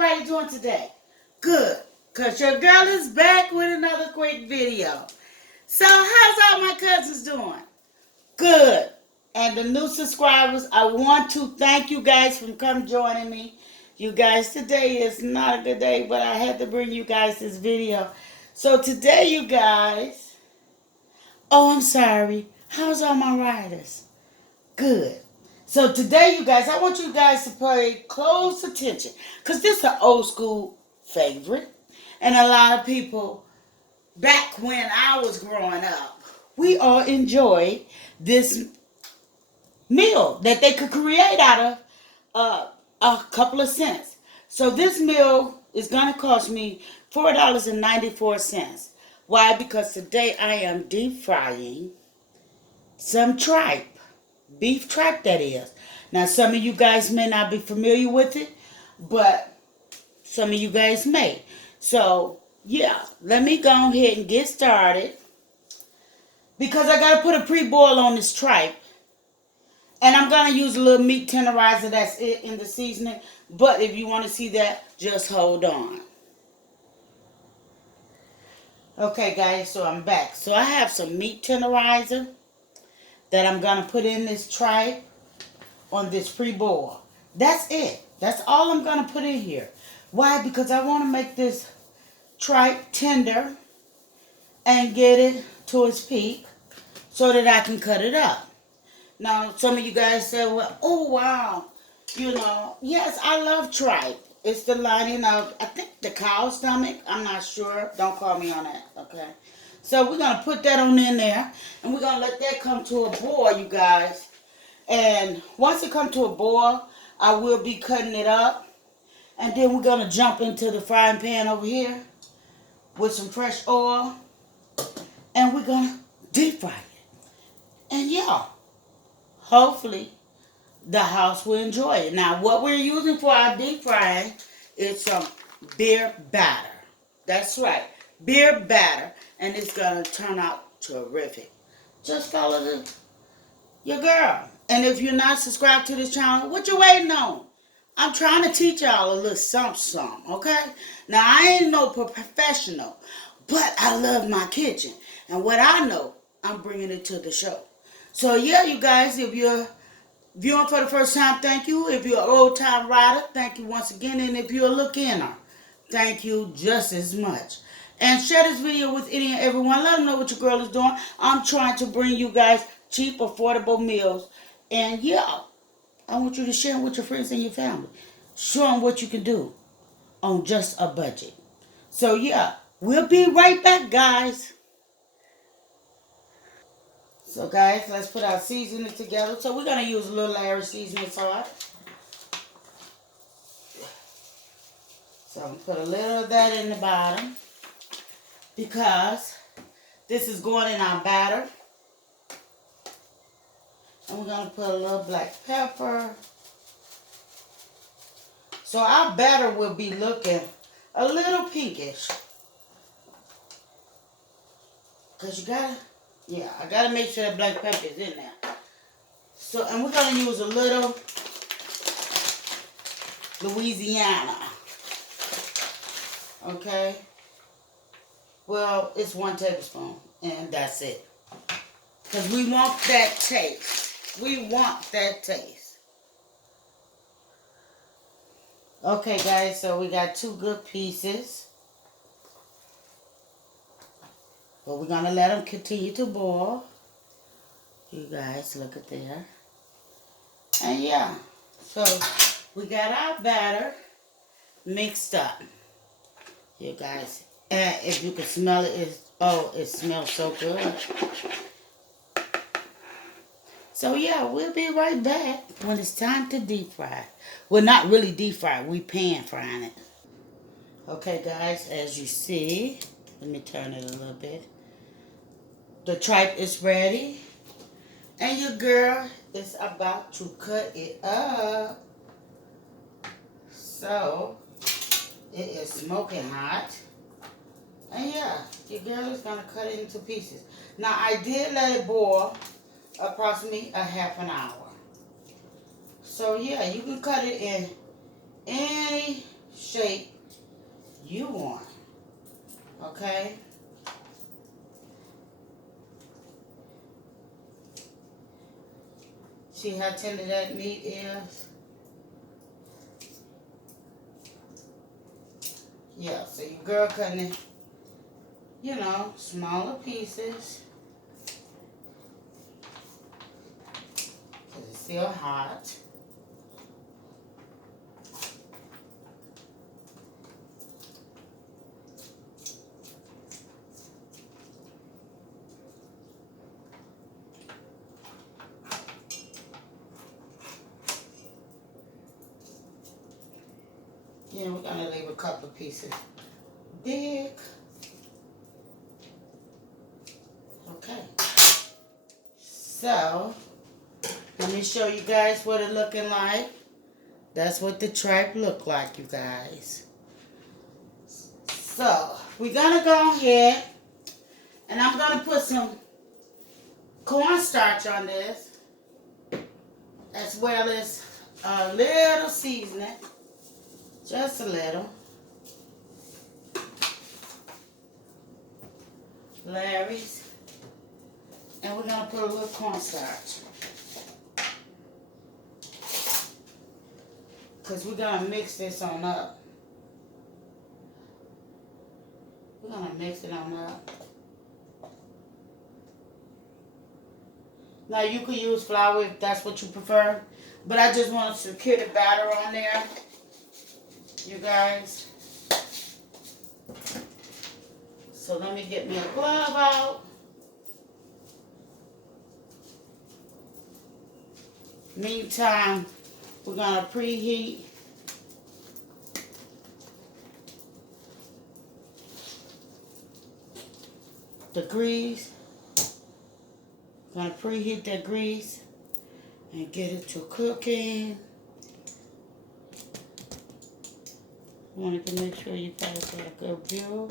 everybody doing today? Good, because your girl is back with another quick video. So, how's all my cousins doing? Good. And the new subscribers, I want to thank you guys for coming joining me. You guys, today is not a good day, but I had to bring you guys this video. So today, you guys, I'm sorry. How's all my riders? Good. So today, you guys, I want you guys to pay close attention, because this is an old school favorite. And a lot of people, back when I was growing up, we all enjoyed this meal that they could create out of a couple of cents. So this meal is going to cost me $4.94. Why? Because today I am deep frying some tripe. Beef tripe, that is. Now, some of you guys may not be familiar with it, but some of you guys may. So, yeah, let me go ahead and get started, because I got to put a pre-boil on this tripe. And I'm going to use a little meat tenderizer. That's it in the seasoning. But if you want to see that, just hold on. Okay, guys, so I'm back. So I have some meat tenderizer that I'm going to put in this tripe on this pre-boil. That's it. That's all I'm going to put in here. Why? Because I want to make this tripe tender and get it to its peak so that I can cut it up. Now, some of you guys say, well, oh, wow. You know, yes, I love tripe. It's the lining of, I think, the cow's stomach. I'm not sure. Don't call me on that, okay? So we're going to put that on in there, and we're going to let that come to a boil, you guys. And once it comes to a boil, I will be cutting it up. And then we're going to jump into the frying pan over here with some fresh oil. And we're going to deep fry it. And yeah, hopefully the house will enjoy it. Now, what we're using for our deep frying is some beer batter. That's right, beer batter. And it's going to turn out terrific. Just follow your girl. And if you're not subscribed to this channel, what you waiting on? I'm trying to teach y'all a little something, okay? Now, I ain't no professional, but I love my kitchen. And what I know, I'm bringing it to the show. So, yeah, you guys, if you're viewing for the first time, thank you. If you're an old-time rider, thank you once again. And if you're a look-inner, thank you just as much. And share this video with any and everyone. Let them know what your girl is doing. I'm trying to bring you guys cheap, affordable meals. And, yeah, I want you to share them with your friends and your family. Show them what you can do on just a budget. So, yeah, we'll be right back, guys. So, guys, let's put our seasoning together. So, we're going to use a little Larry seasoning salt. So, I'm going to put a little of that in the bottom, because this is going in our batter. And we're going to put a little black pepper. So, our batter will be looking a little pinkish. Because you got to... Yeah, I got to make sure that black pepper is in there. So, and we're going to use a little Louisiana. Okay? Well, it's 1 tablespoon, and that's it. Because we want that taste. We want that taste. Okay, guys, so we got 2 good pieces. But we're going to let them continue to boil. You guys, look at there. And yeah, so we got our batter mixed up. You guys, and if you can smell it, it smells so good. So yeah, we'll be right back when it's time to deep fry. Well, not really deep fry, we pan frying it. Okay, guys, as you see, let me turn it a little bit. The tripe is ready, and your girl is about to cut it up. So, it is smoking hot. And yeah, your girl is going to cut it into pieces. Now, I did let it boil approximately a half an hour. So, yeah, you can cut it in any shape you want. Okay? See how tender that meat is? Yeah, so your girl cutting it, you know, smaller pieces. Because it's still hot. Yeah, we're gonna leave a couple of pieces big. Okay. So, let me show you guys what it looking like. That's what the tripe look like, you guys. So, we're gonna go ahead and I'm gonna put some cornstarch on this, as well as a little seasoning. Just a little. Larry's. And we're going to put a little cornstarch. Because we're going to mix this on up. We're going to mix it on up. Now you could use flour if that's what you prefer. But I just want to secure the batter on there. You guys. So let me get me a glove out. Meantime, we're going to preheat the grease. Going to preheat that grease and get it to cooking. Wanted to make sure you guys had a good view.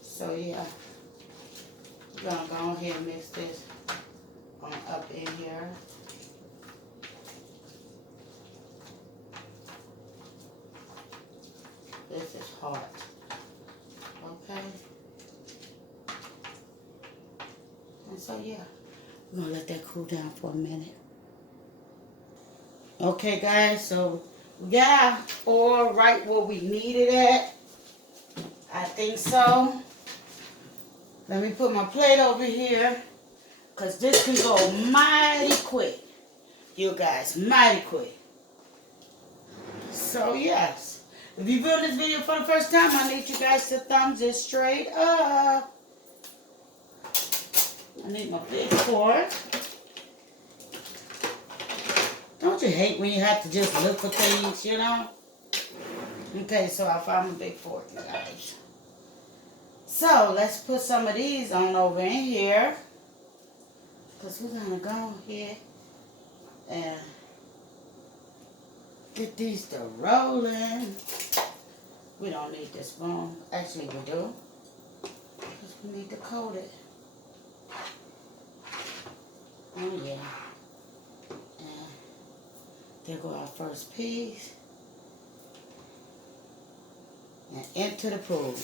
So yeah, we're gonna go ahead and mix this on up in here. This is hot. Okay. And so yeah, we're gonna let that cool down for a minute. Okay guys, so we got our oil right where we need it at. I think so. Let me put my plate over here, because this can go mighty quick. You guys, mighty quick. So yes, if you're viewing this video for the first time, I need you guys to thumbs it straight up. I need my big fork. Don't you hate when you have to just look for things, you know? Okay, so I found my big fork, you guys. So let's put some of these on over in here, because we're going to go here and get these to rolling. We don't need this spoon. Actually, we do, because we need to coat it. Oh, yeah. And there go our first piece. And into the pool.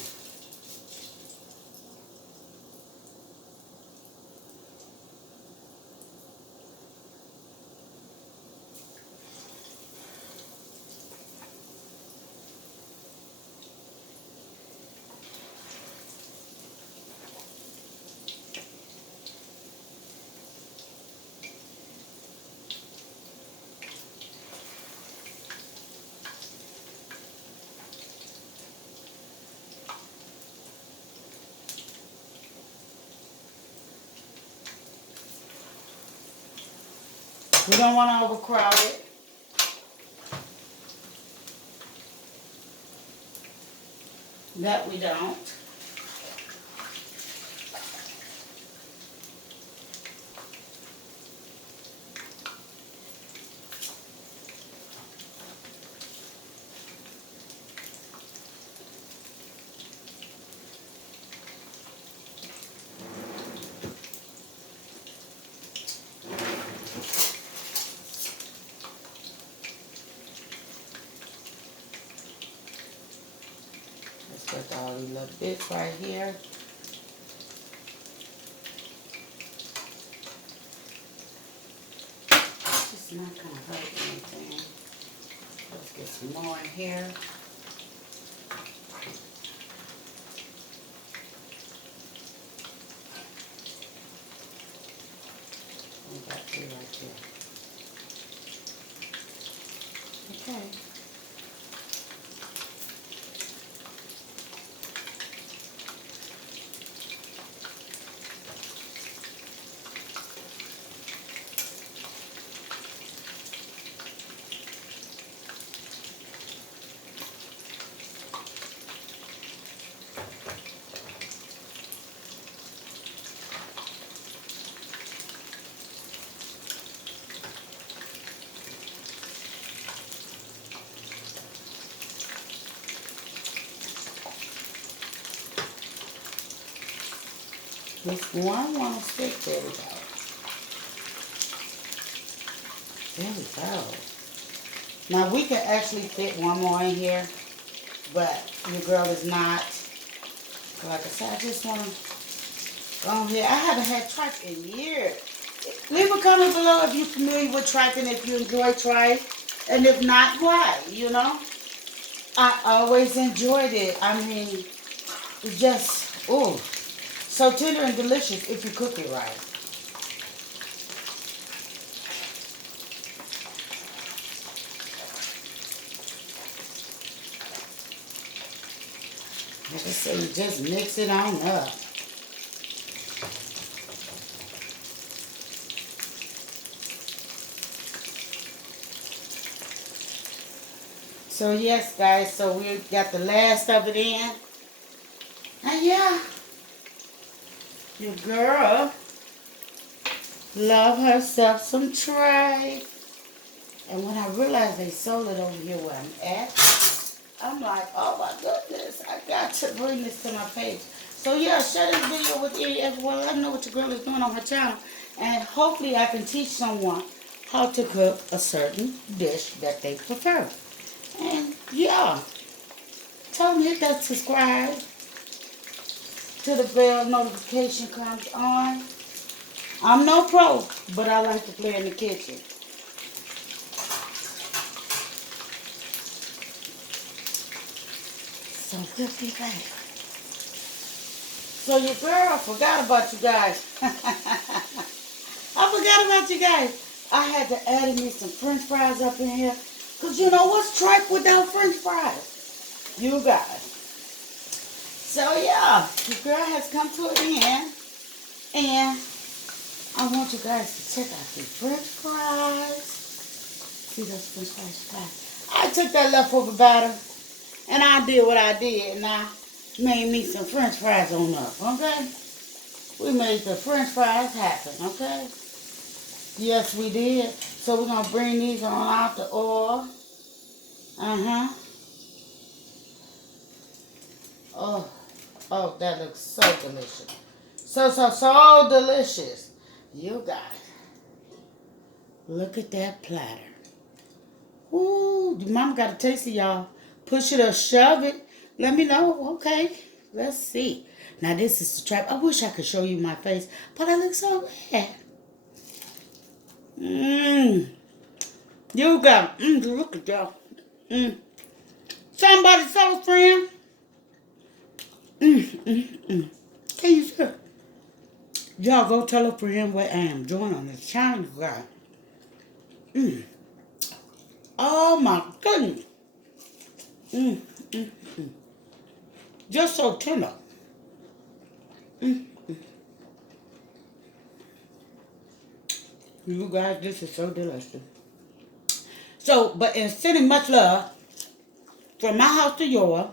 We don't want to overcrowd it. That we don't. all these little bits right here. It's not gonna hurt anything. Let's get some more in here. We got three right there. Okay. This one want to stick. There we go. There we go. Now we can actually fit one more in here, but your girl is not. Like I said, I just want to go here. I haven't had tripe in years. Leave a comment below if you're familiar with tripe and if you enjoy tripe, and if not, why? You know, I always enjoyed it. I mean, it's just so tender and delicious if you cook it right. Like I said, just mix it on up. So yes, guys, so we got the last of it in. And yeah, your girl love herself some tripe. And when I realized they sold it over here where I'm at, I'm like, oh my goodness, I got to bring this to my page. So yeah, share this video with everyone. Let them know what your girl is doing on her channel. And hopefully I can teach someone how to cook a certain dish that they prefer. And yeah, tell them hit that subscribe till the bell notification comes on. I'm no pro, but I like to play in the kitchen. So we'll be back. So your girl forgot about you guys. I forgot about you guys. I had to add me some french fries up in here. Because you know what's tripe without french fries? You guys. So yeah, your girl has come to an end. And I want you guys to check out the french fries. See those french fries? I took that leftover batter. And I did what I did, and I made me some french fries on up, okay? We made the french fries happen, okay? Yes, we did. So we're going to bring these on out the oil. Oh, that looks so delicious. So delicious. You guys, look at that platter. Ooh, your mama got a taste of y'all. Push it or shove it. Let me know. Okay. Let's see. Now this is the tripe. I wish I could show you my face, but I look so bad. You got look at y'all. Somebody tell a friend. Can you see? Y'all go tell a friend what I am doing on this channel, guys. Oh my goodness. Just so tender. You guys, this is so delicious. So, but in sending much love from my house to yours,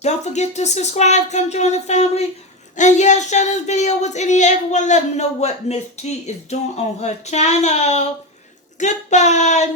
don't forget to subscribe, come join the family, and yeah, share this video with everyone. Let them know what Miss T is doing on her channel. Goodbye.